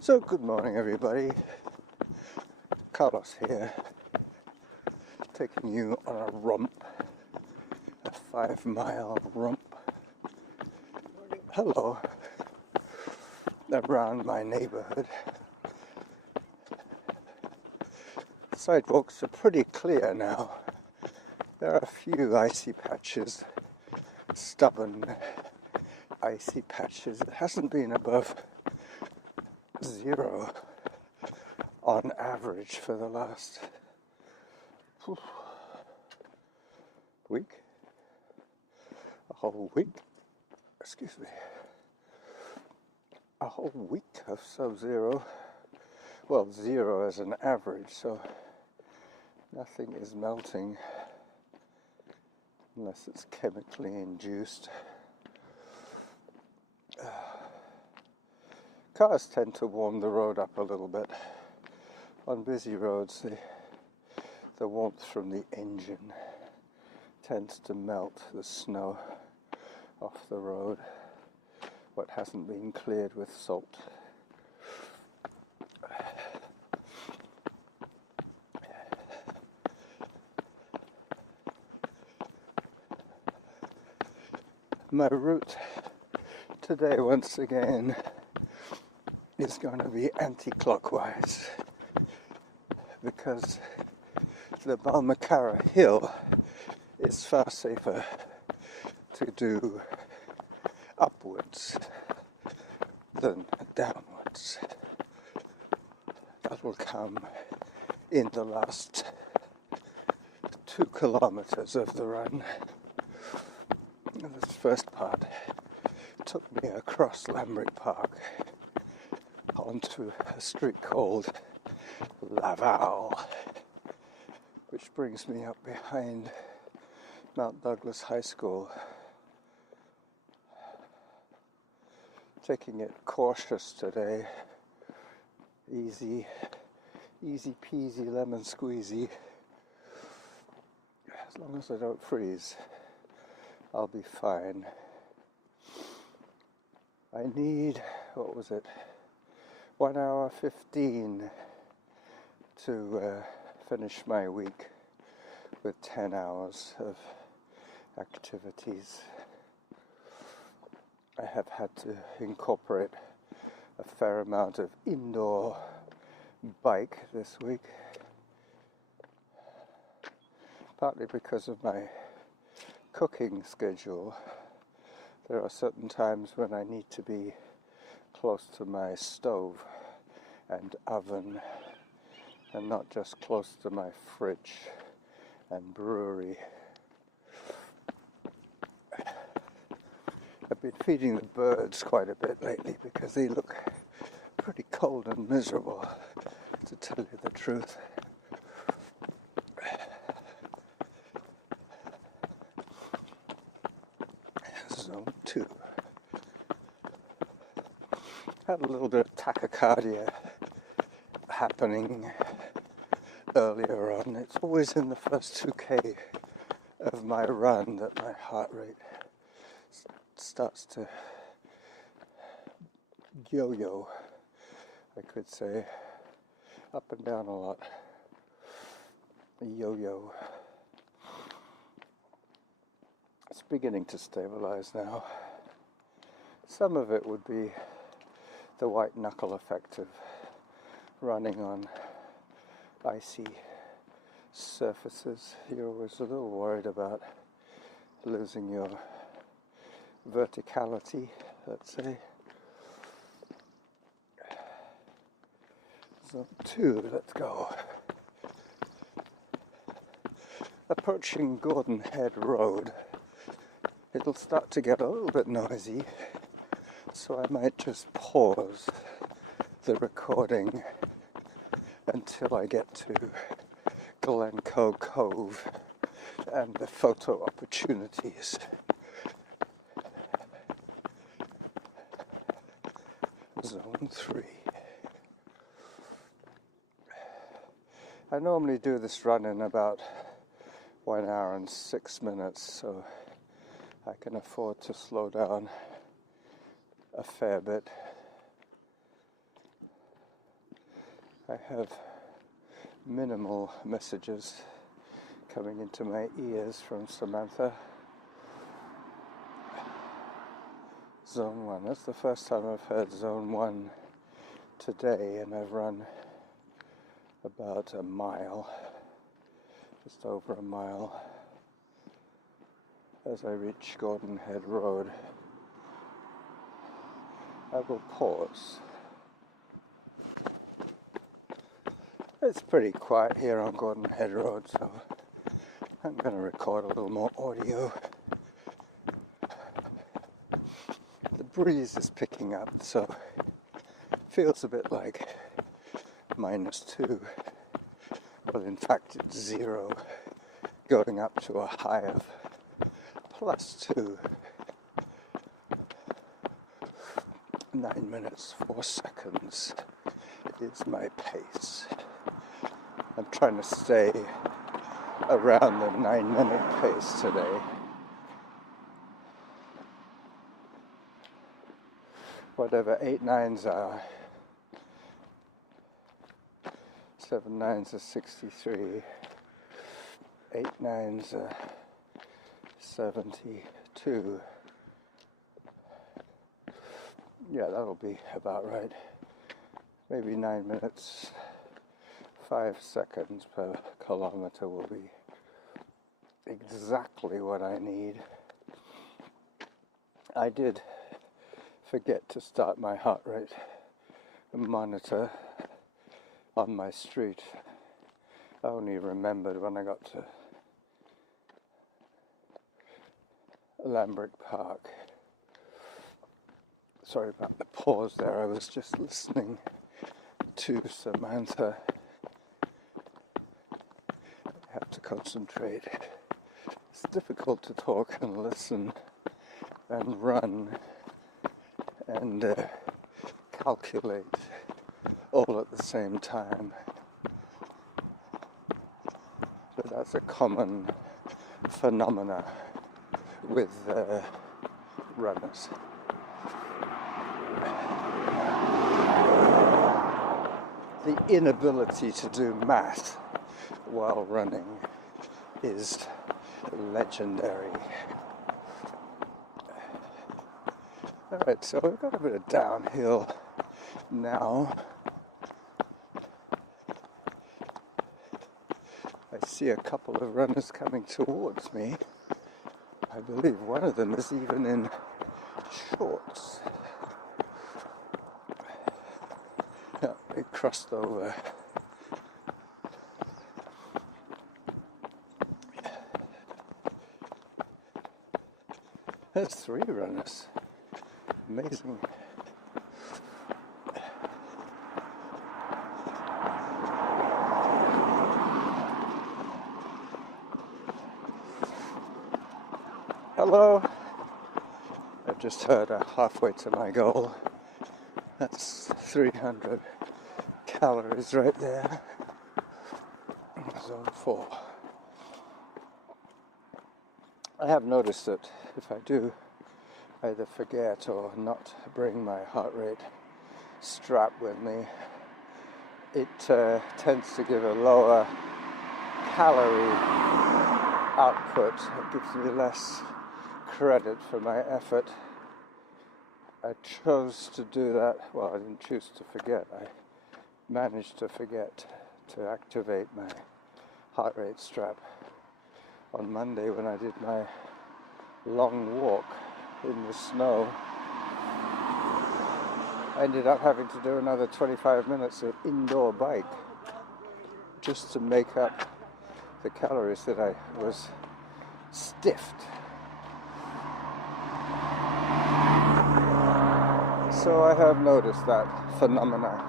So good morning everybody, Carlos here, taking you on a romp, a 5-mile romp, hello, around my neighborhood. Sidewalks are pretty clear now. There are a few icy patches, stubborn icy patches. It hasn't been above 0 on average for the last week, a whole week, a whole week of sub-zero. Well, 0 as an average, so nothing is melting unless it's chemically induced. Cars tend to warm the road up a little bit. On busy roads, the warmth from the engine tends to melt the snow off the road, what hasn't been cleared with salt. My route today, once again, is going to be anti-clockwise because the Balmacara Hill is far safer to do upwards than downwards. That will come in the last 2 kilometers of the run. And this first part took me across Lambrick Park onto a street called Laval, which brings me up behind Mount Douglas High School. Taking it cautious today, easy peasy lemon squeezy. As long as I don't freeze, I'll be fine. I need, 1 hour 15 to finish my week with 10 hours of activities. I have had to incorporate a fair amount of indoor bike this week, partly because of my cooking schedule. There are certain times when I need to be close to my stove and oven and not just close to my fridge and brewery. I've been feeding the birds quite a bit lately because they look pretty cold and miserable, to tell you the truth. Zone 2. Had a little bit of tachycardia happening earlier on. It's always in the first 2K of my run that my heart rate starts to yo-yo, I could say, up and down a lot. Yo-yo. It's beginning to stabilize now. Some of it would be the white knuckle effect of running on icy surfaces. You're always a little worried about losing your verticality, let's say. Zone 2, let's go. Approaching Gordon Head Road. It'll start to get a little bit noisy, so I might just pause the recording until I get to Glencoe Cove and the photo opportunities. Zone 3. I normally do this run in about 1 hour and 6 minutes, so I can afford to slow down a fair bit. I have minimal messages coming into my ears from Samantha. Zone 1. That's the first time I've heard Zone 1 today, and I've run about a mile, just over a mile, as I reach Gordon Head Road. I will pause. It's pretty quiet here on Gordon Head Road, so I'm going to record a little more audio. The breeze is picking up, so it feels a bit like -2. Well, in fact, it's 0, going up to a high of +2. 9 minutes, 4 seconds is my pace. I'm trying to stay around the 9-minute pace today. Whatever 8 nines are, 7 nines are 63, 8 nines are 72. Yeah, that'll be about right. Maybe 9 minutes, 5 seconds per kilometer will be exactly what I need. I did forget to start my heart rate monitor on my street. I only remembered when I got to Lambert Park. Sorry about the pause there, I was just listening to Samantha. I have to concentrate. It's difficult to talk and listen and run and calculate all at the same time. But that's a common phenomena with runners. The inability to do math while running is legendary. Alright, so we've got a bit of downhill now. I see a couple of runners coming towards me. I believe one of them is even in shorts. Yeah, they crossed over. There's 3 runners. Amazing. Hello. I've just heard halfway to my goal. That's 300 calories right there. Zone 4. I have noticed that if I do either forget or not bring my heart rate strap with me, it tends to give a lower calorie output. It gives me less credit for my effort. I chose to do that. Well, I didn't choose to forget. I managed to forget to activate my heart rate strap on Monday when I did my long walk in the snow. I ended up having to do another 25 minutes of indoor bike just to make up the calories that I was stiffed. So I have noticed that phenomena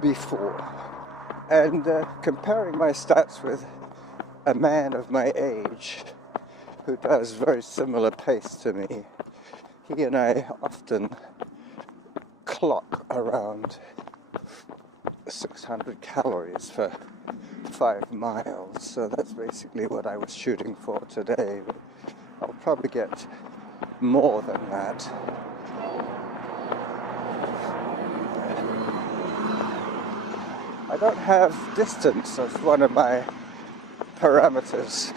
before. And comparing my stats with a man of my age who does very similar pace to me, he and I often clock around 600 calories for 5 miles. So that's basically what I was shooting for today. But I'll probably get more than that. I don't have distance as one of my parameters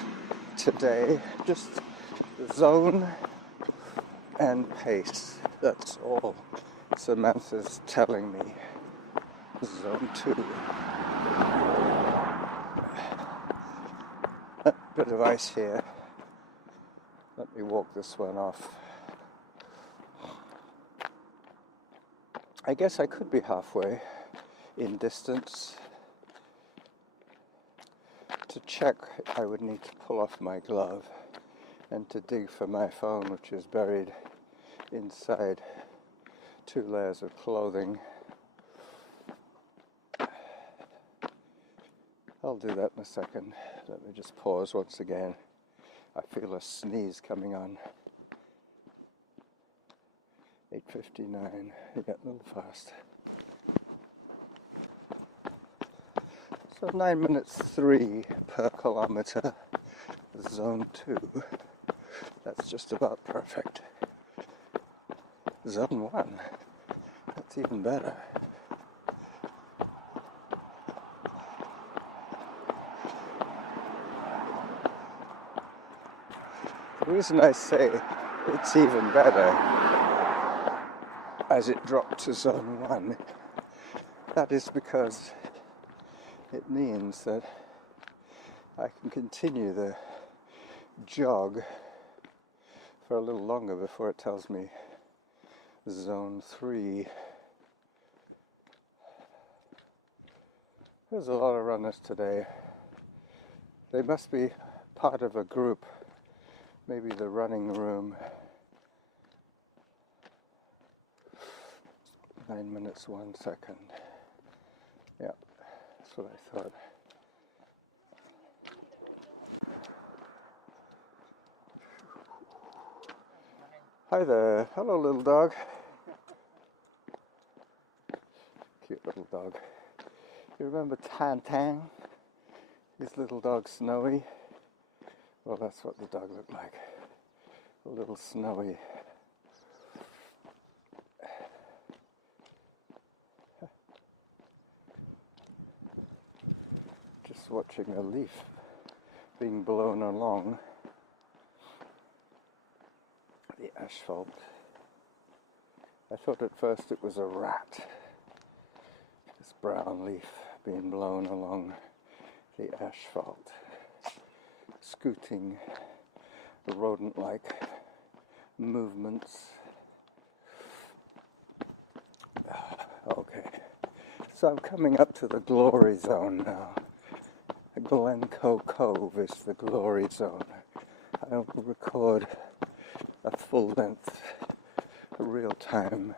today, just zone and pace. That's all Samantha's telling me. Zone 2. A bit of ice here. Let me walk this one off. I guess I could be halfway in distance. To check, I would need to pull off my glove and to dig for my phone, which is buried inside 2 layers of clothing. I'll do that in a second. Let me just pause once again. I feel a sneeze coming on. 8:59. You get a little fast. So 9 minutes 3 per kilometer. Zone 2. That's just about perfect. Zone 1. That's even better. The reason I say it's even better as it dropped to zone 1, that is because it means that I can continue the jog for a little longer before it tells me zone 3. There's a lot of runners today. They must be part of a group, maybe the running room. 9 minutes 1 second. Yeah, that's what I thought. Hi there. Hello, little dog. Cute little dog. You remember Tan? His little dog Snowy? Well, that's what the dog looked like. A little Snowy. Just watching a leaf being blown along the asphalt. I thought at first it was a rat. This brown leaf being blown along the asphalt, scooting rodent-like movements. Okay, so I'm coming up to the glory zone now. Glencoe Cove is the glory zone. I will record a full-length, real-time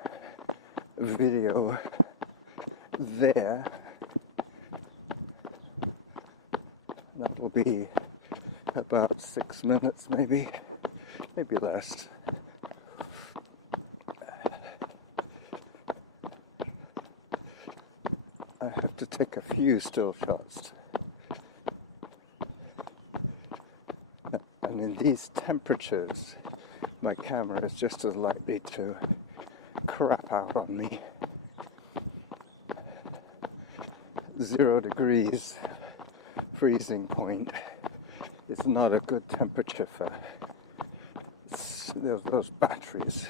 video there. That will be about 6 minutes, maybe less. I have to take a few still shots. And in these temperatures, my camera is just as likely to crap out on me. 0 degrees freezing point is not a good temperature for those batteries.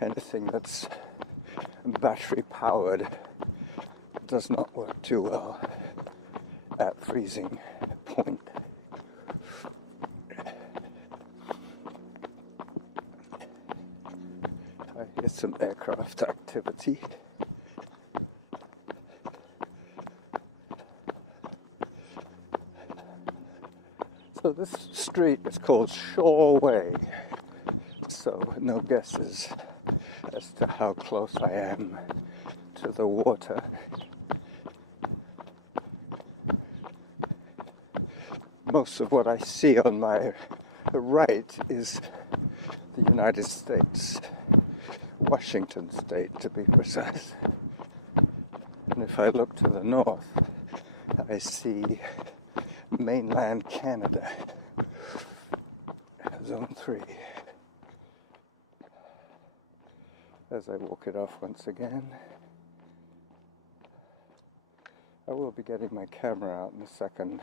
Anything that's battery powered does not work too well at freezing point. I hear some aircraft activity. So this street is called Shore Way, so no guesses as to how close I am to the water. Most of what I see on my right is the United States, Washington State to be precise. And if I look to the north, I see mainland Canada, zone 3. As I walk it off once again. I will be getting my camera out in a second.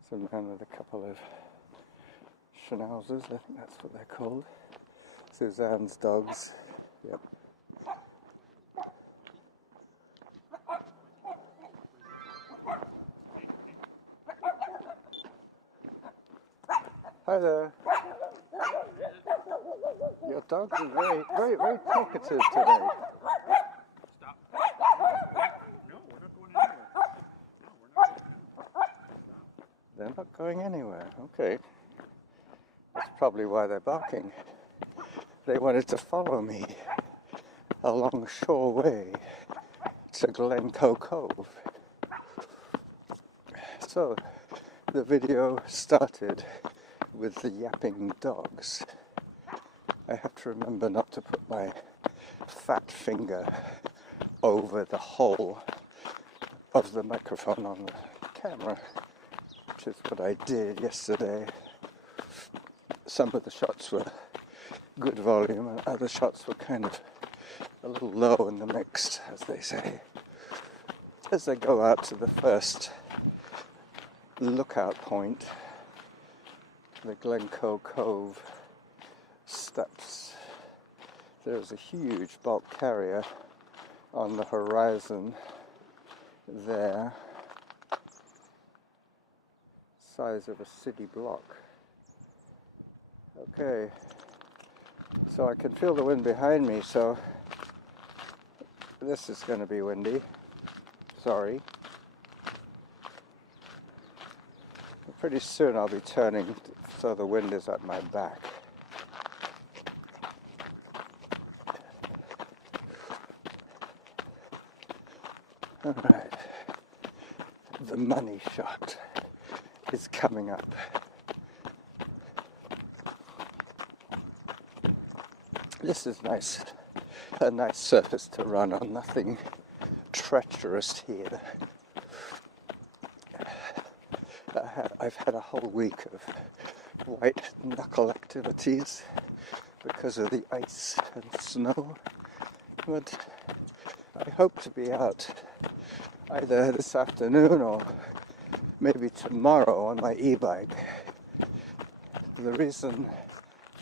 It's a man with a couple of schnauzers, I think that's what they're called. Suzanne's dogs. Yep. Hi there. Your dogs are very talkative today. Stop. No, we're not going anywhere. No, we're not going anywhere. They're not going anywhere. Okay. That's probably why they're barking. They wanted to follow me along Shore Way to Glencoe Cove. So the video started with the yapping dogs. I have to remember not to put my fat finger over the hole of the microphone on the camera, which is what I did yesterday. Some of the shots were good volume and other shots were kind of a little low in the mix, as they say. As I go out to the first lookout point, the Glencoe Cove steps, there's a huge bulk carrier on the horizon there, size of a city block. Okay, so I can feel the wind behind me, so this is going to be windy. Sorry. Pretty soon I'll be turning so the wind is at my back. Alright, the money shot is coming up. This is nice, a nice surface to run on, nothing treacherous here. I've had a whole week of white knuckle activities because of the ice and snow, but I hope to be out either this afternoon or maybe tomorrow on my e-bike. The reason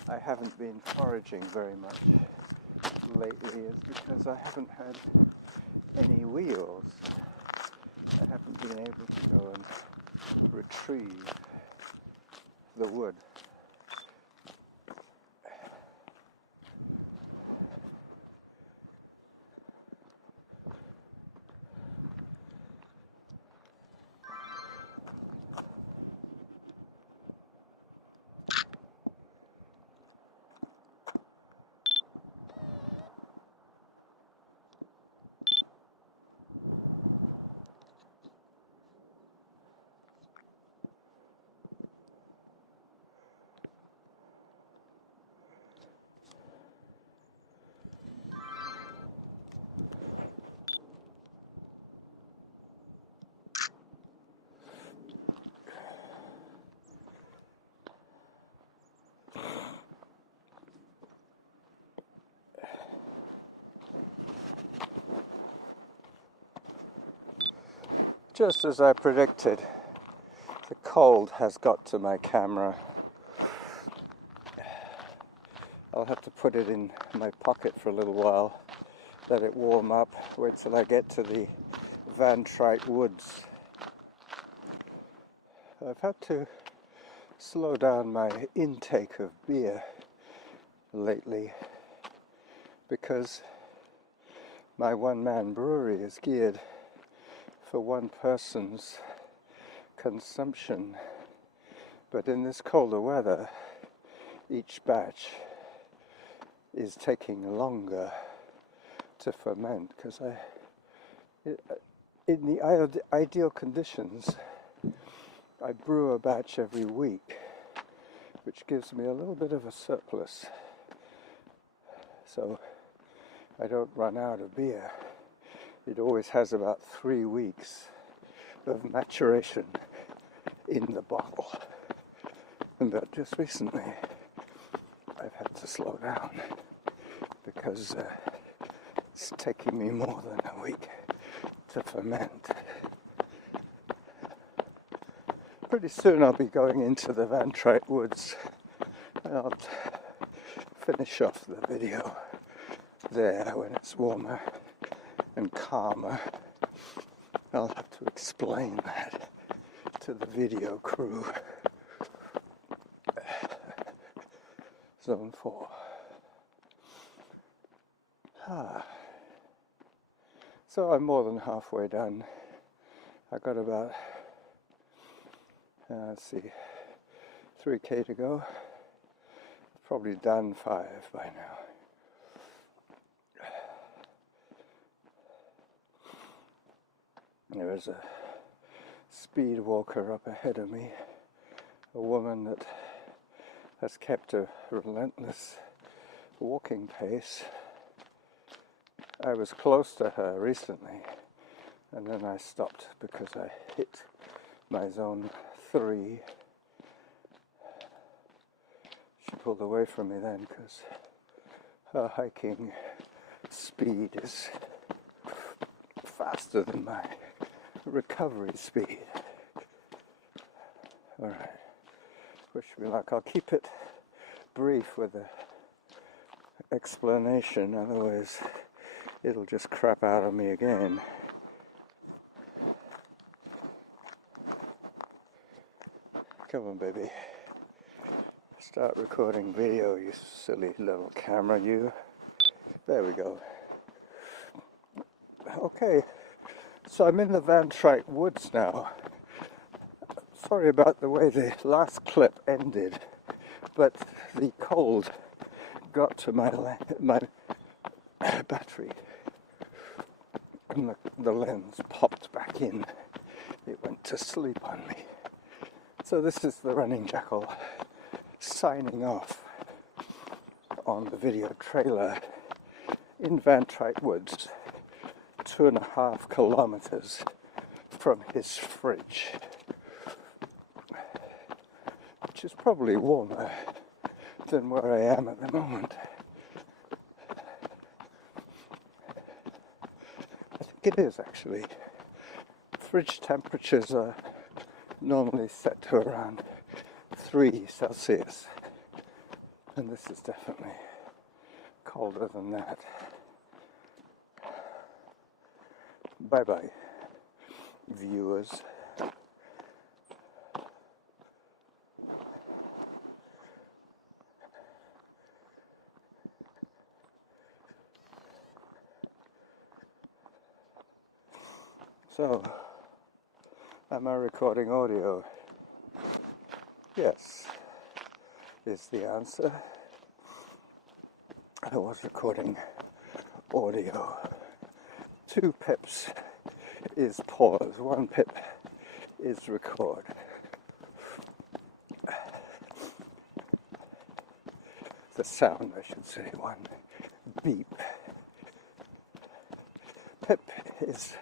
I haven't been foraging very much lately is because I haven't had any wheels. I haven't been able to go and retrieve the wood. Just as I predicted, the cold has got to my camera. I'll have to put it in my pocket for a little while, let it warm up, wait till I get to the Van Trite Woods. I've had to slow down my intake of beer lately because my one-man brewery is geared for one person's consumption, but in this colder weather each batch is taking longer to ferment because in the ideal conditions I brew a batch every week, which gives me a little bit of a surplus so I don't run out of beer. It always has about 3 weeks of maturation in the bottle. But just recently, I've to slow down because it's taking me more than a week to ferment. Pretty soon I'll be going into the Van Trite woods and I'll finish off the video there when it's warmer and calmer. I'll have to explain that to the video crew. Zone 4. So I'm more than halfway done. I got about, let's see, 3K to go. Probably done 5 by now. There is a speed walker up ahead of me, a woman that has kept a relentless walking pace. I was close to her recently, and then I stopped because I hit my zone 3. She pulled away from me then because her hiking speed is faster than my recovery speed. Alright, wish me luck. I'll keep it brief with the explanation, otherwise it'll just crap out of me again. Come on, baby. Start recording video, you silly little camera, you. There we go. Okay, so I'm in the Van Trite woods now. Sorry about the way the last clip ended, but the cold got to my battery and the lens popped back in. It went to sleep on me. So this is the running Jackal signing off on the video trailer in Van Trite woods, 2.5 kilometers from his fridge, which is probably warmer than where I am at the moment. I think it is actually. Fridge temperatures are normally set to around 3 Celsius, and this is definitely colder than that. Bye bye, viewers. So, am I recording audio? Yes, is the answer. I was recording audio. 2 pips is pause, 1 pip is record. The sound, I should say, 1 beep. Pip is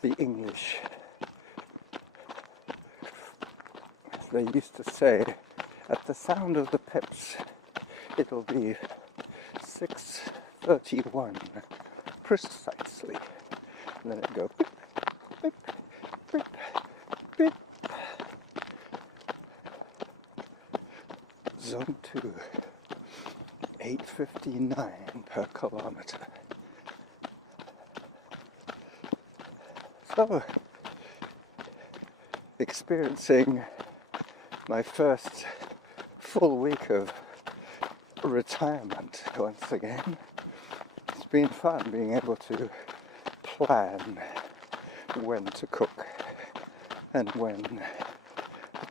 the English. They used to say, at the sound of the pips, it'll be 6:31 precisely. And then it'd go beep, beep, beep, beep. Zone 2, 8:59 per kilometer. So, experiencing my first full week of retirement once again. It's been fun being able to plan when to cook and when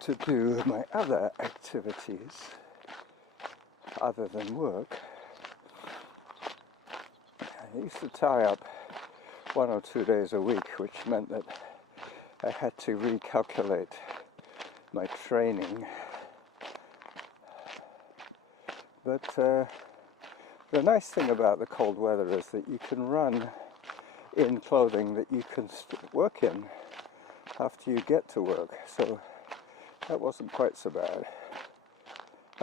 to do my other activities other than work. I used to tie up 1 or 2 days a week, which meant that I had to recalculate my training. But the nice thing about the cold weather is that you can run in clothing that you can work in after you get to work, so that wasn't quite so bad.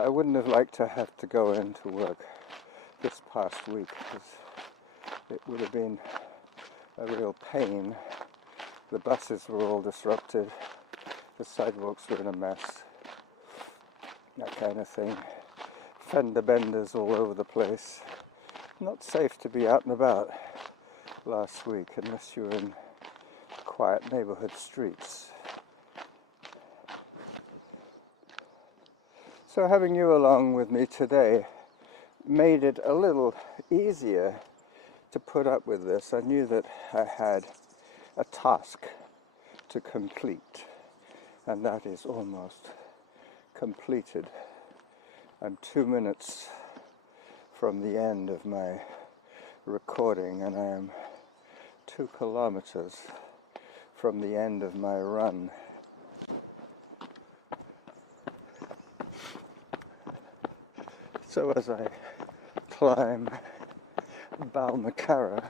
I wouldn't have liked to have to go into work this past week because it would have been a real pain. The buses were all disrupted, the sidewalks were in a mess, that kind of thing. Fender benders all over the place. Not safe to be out and about last week unless you were in quiet neighborhood streets. So having you along with me today made it a little easier to put up with this. I knew that I had a task to complete, and that is almost completed. I'm 2 minutes from the end of my recording, and I am 2 kilometers from the end of my run. So as I climb Balmacara,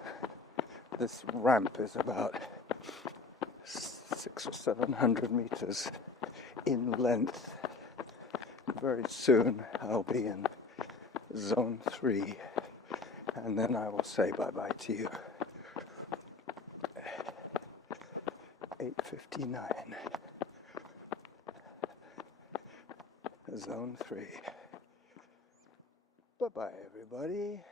this ramp is about 600 or 700 meters in length. Very soon I'll be in zone 3, and then I will say bye-bye to you. 8:59. Zone 3. Bye-bye, everybody.